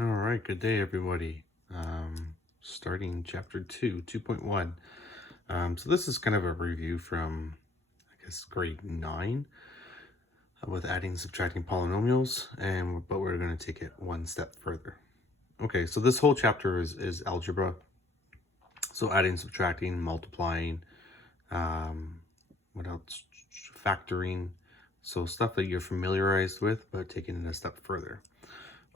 All right, good day, everybody. Starting chapter 2.1. So this is kind of a review from, I guess, grade 9 with adding and subtracting polynomials, but we're going to take it one step further. Okay, so this whole chapter is algebra. So adding, subtracting, multiplying, what else? Factoring. So stuff that you're familiarized with, but taking it a step further.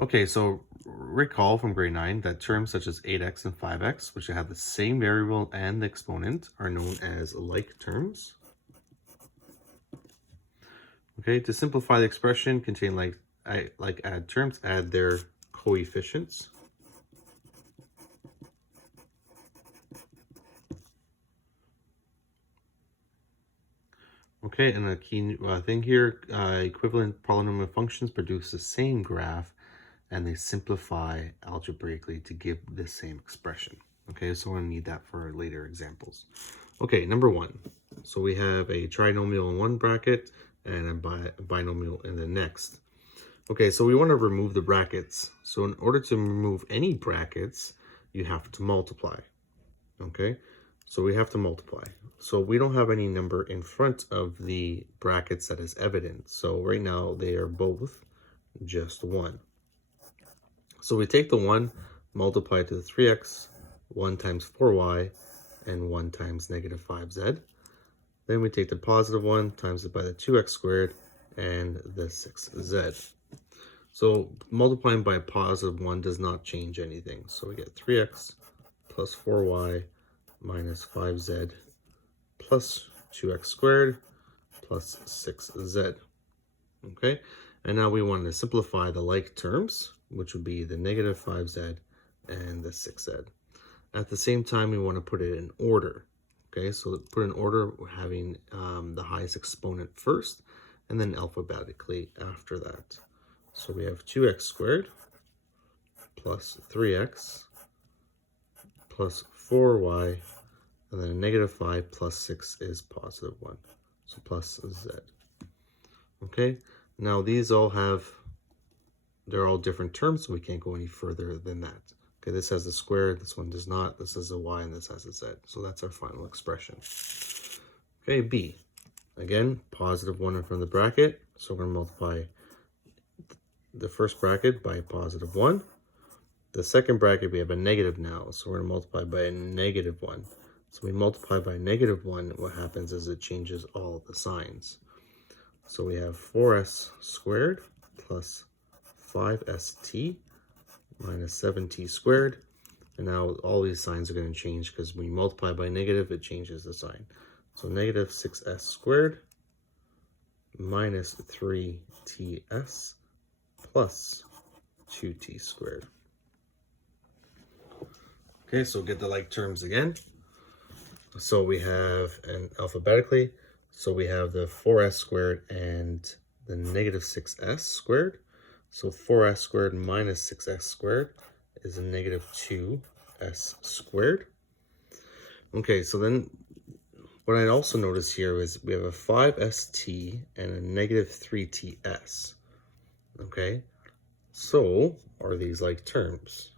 Okay, so recall from grade 9 that terms such as 8x and 5x, which have the same variable and the exponent, are known as like terms. Okay, to simplify the expression, contain like add terms, add their coefficients. Okay, and the key thing here, equivalent polynomial functions produce the same graph and they simplify algebraically to give the same expression. Okay, so I need that for later examples. Okay, number 1. So we have a trinomial in one bracket and a binomial in the next. Okay, so we want to remove the brackets. So in order to remove any brackets, you have to multiply. Okay, so we have to multiply. So we don't have any number in front of the brackets that is evident. So right now they are both just 1. So we take the 1, multiply it to the 3x, 1 times 4y, and 1 times negative 5z. Then we take the positive 1, times it by the 2x squared, and the 6z. So multiplying by a positive 1 does not change anything. So we get 3x plus 4y minus 5z plus 2x squared plus 6z. Okay, and now we want to simplify the like terms, which would be the negative 5z and the 6z. At the same time, we want to put it in order. Okay, so put in order, having the highest exponent first, and then alphabetically after that. So we have 2x squared plus 3x plus 4y, and then negative 5 plus 6 is positive 1, so plus z. Okay, now these all have, they're all different terms, so we can't go any further than that. Okay, this has the square, this one does not, this has a y, and this has a z. So that's our final expression. Okay, B. Again, positive 1 in front of the bracket, so we're going to multiply the first bracket by positive 1. The second bracket, we have a negative now, so we're going to multiply by a negative 1. So we multiply by negative 1, what happens is it changes all of the signs. So we have 4s squared plus 5st minus 7t squared. And now all these signs are going to change because when you multiply by negative, it changes the sign. So negative 6s squared minus 3ts plus 2t squared. Okay, so get the like terms again. So we have, and alphabetically, so we have the 4s squared and the negative 6s squared. So 4s squared minus 6s squared is a negative 2s squared. Okay, so then what I also notice here is we have a 5st and a negative 3ts. Okay, so are these like terms?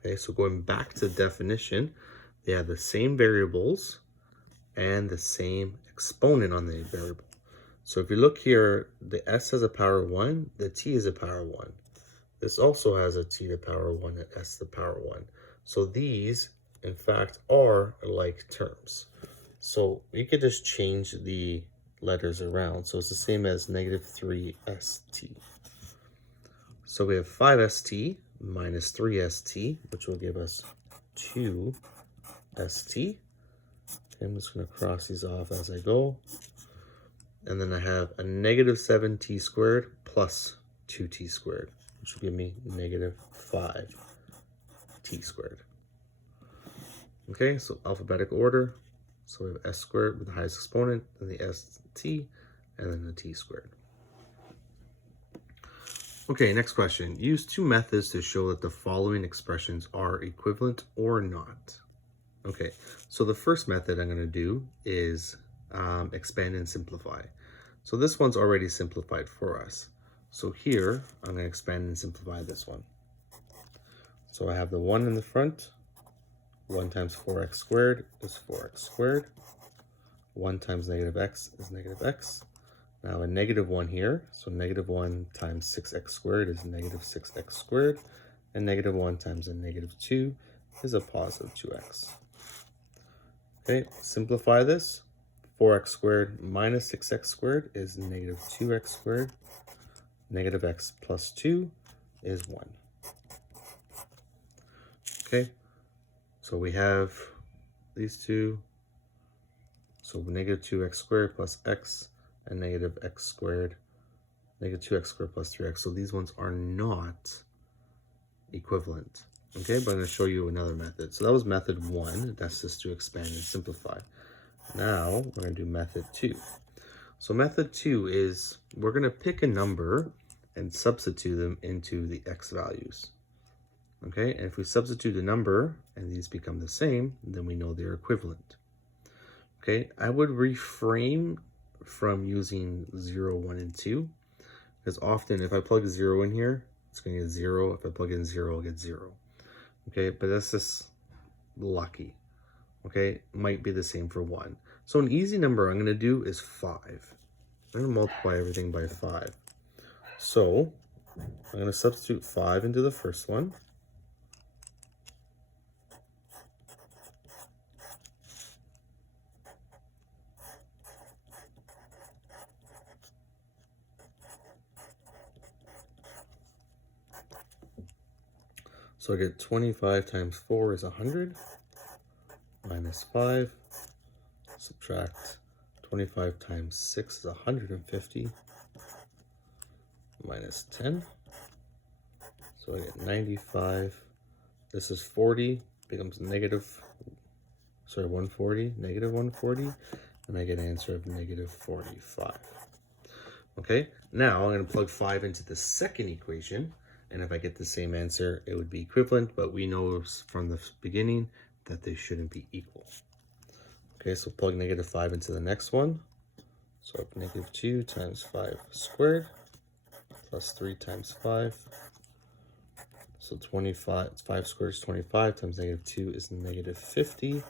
Okay, so going back to the definition, they have the same variables and the same exponent on the variable. So if you look here, the s has a power 1, the t is a power 1. This also has a t to the power 1 and s to the power 1. So these, in fact, are like terms. So we could just change the letters around. So it's the same as negative 3st. So we have 5st minus 3st, which will give us 2st. Okay, I'm just going to cross these off as I go. And then I have a negative 7t squared plus 2t squared, which will give me negative 5t squared. Okay, so alphabetical order. So we have s squared with the highest exponent, then the st, and then the t squared. Okay, next question. Use two methods to show that the following expressions are equivalent or not. Okay, so the first method I'm going to do is expand and simplify. So this one's already simplified for us. So here, I'm going to expand and simplify this one. So I have the 1 in the front. 1 times 4x squared is 4x squared. 1 times negative x is negative x. Now a negative 1 here, so negative 1 times 6x squared is negative 6x squared. And negative 1 times a negative 2 is a positive 2x. Okay, simplify this. 4x squared minus 6x squared is negative 2x squared. Negative x plus 2 is 1. Okay, so we have these two. So negative 2x squared plus x and negative x squared, negative 2x squared plus 3x. So these ones are not equivalent. Okay, but I'm going to show you another method. So that was method 1. That's just to expand and simplify. Now we're going to do method 2. So method 2 is we're going to pick a number and substitute them into the x values. Okay, and if we substitute a number and these become the same, then we know they're equivalent. Okay, I would refrain from using 0, 1, and 2, because often if I plug 0 in here, it's going to get 0. If I plug in 0, I'll get 0. Okay, but that's just lucky. Okay, might be the same for 1. So an easy number I'm going to do is 5. I'm going to multiply everything by 5. So I'm going to substitute 5 into the first one. So I get 25 times 4 is 100, minus 5, subtract 25 times 6 is 150, minus 10. So I get 95. This is 40, becomes negative, sorry, 140, negative 140, and I get an answer of negative 45. Okay, now I'm going to plug 5 into the second equation. And if I get the same answer, it would be equivalent, but we know from the beginning that they shouldn't be equal. Okay, so plug negative 5 into the next one. So I have negative 2 times 5 squared plus 3 times 5. So 5 squared is 25 times negative 2 is negative 50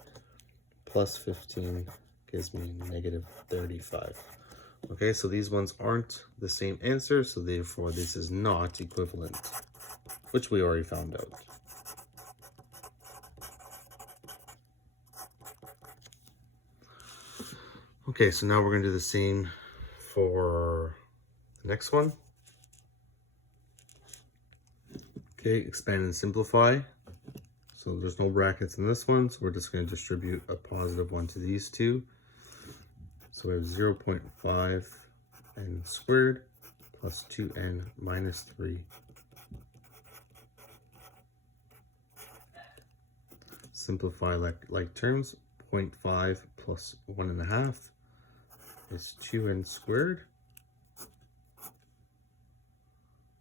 plus 15 gives me negative 35. Okay, so these ones aren't the same answer, so therefore this is not equivalent, which we already found out. Okay, so now we're going to do the same for the next one. Okay, expand and simplify. So there's no brackets in this one, so we're just going to distribute a positive 1 to these two. So we have 0.5 n squared plus 2n minus 3. Simplify like terms. 0.5 plus 1.5 is 2n squared.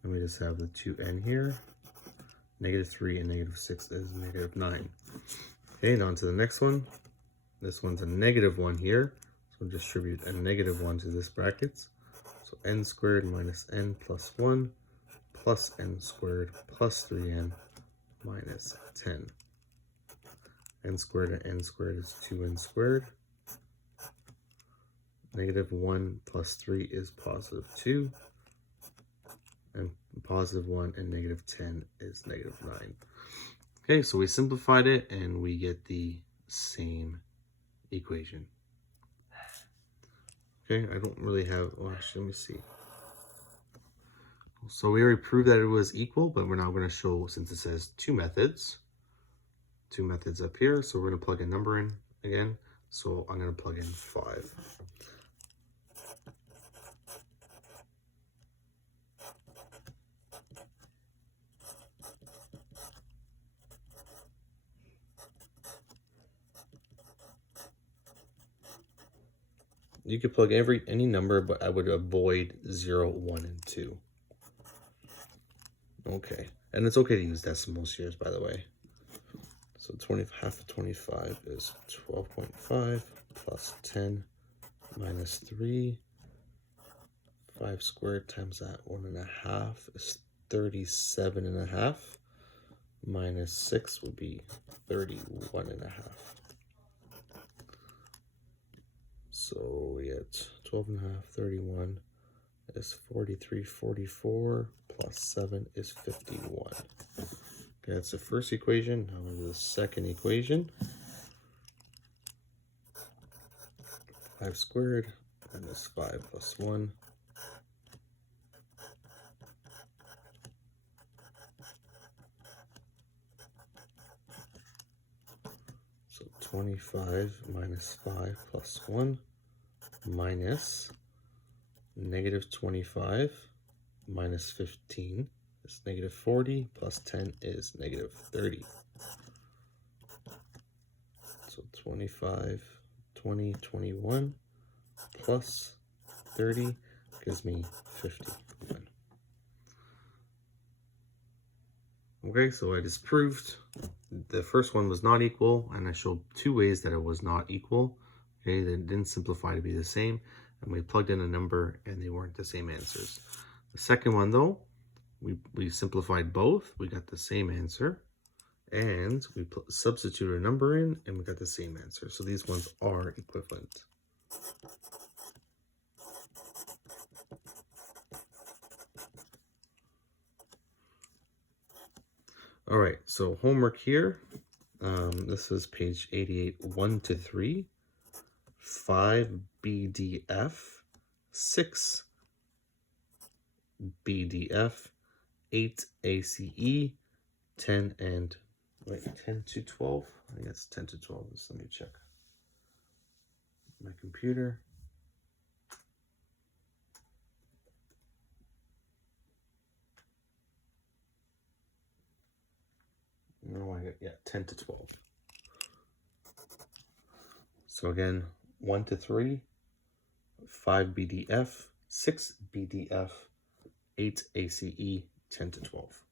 And we just have the 2n here. Negative 3 and negative 6 is negative 9. Okay, now on to the next one. This one's a negative 1 here. So distribute a negative 1 to this brackets. So n squared minus n plus 1 plus n squared plus 3n minus 10. N squared and n squared is 2n squared. Negative 1 plus 3 is positive 2. And positive 1 and negative 10 is negative 9. Okay, so we simplified it and we get the same equation. Okay, I don't really have, well, actually, let me see. So we already proved that it was equal, but we're now going to show, since it says two methods up here. So we're going to plug a number in again. So I'm going to plug in 5. You could plug any number, but I would avoid 0, 1, and 2. Okay, and it's okay to use decimals here, by the way. So half of 25 is 12.5 plus 10 minus 3. 5 squared times that 1.5 is 37.5. minus 6 would be 31.5. So we get 12.5, 31 is 43, 44, plus 7 is 51. Okay, that's the first equation. Now into the second equation. 5 squared minus 5 plus 1. So 25 minus 5 plus 1 minus negative 25 minus 15 is negative 40 plus 10 is negative 30. So 25, 20, 21 plus 30 gives me 51. Okay, so I just proved the first one was not equal, and I showed 2 ways that it was not equal. Okay, they didn't simplify to be the same, and we plugged in a number and they weren't the same answers. The second one though, we simplified both, we got the same answer, and we substituted a number in and we got the same answer. So these ones are equivalent. All right, so homework here. This is page 88, 1 to 3, 5 BDF, 6 BDF, 8 ACE, 10 and, wait, 10 to 12? I think it's 10 to 12. Just let me check my computer. No, yeah, 10 to 12. So again, 1 to 3, 5 BDF, 6 BDF, 8 ACE, 10 to 12.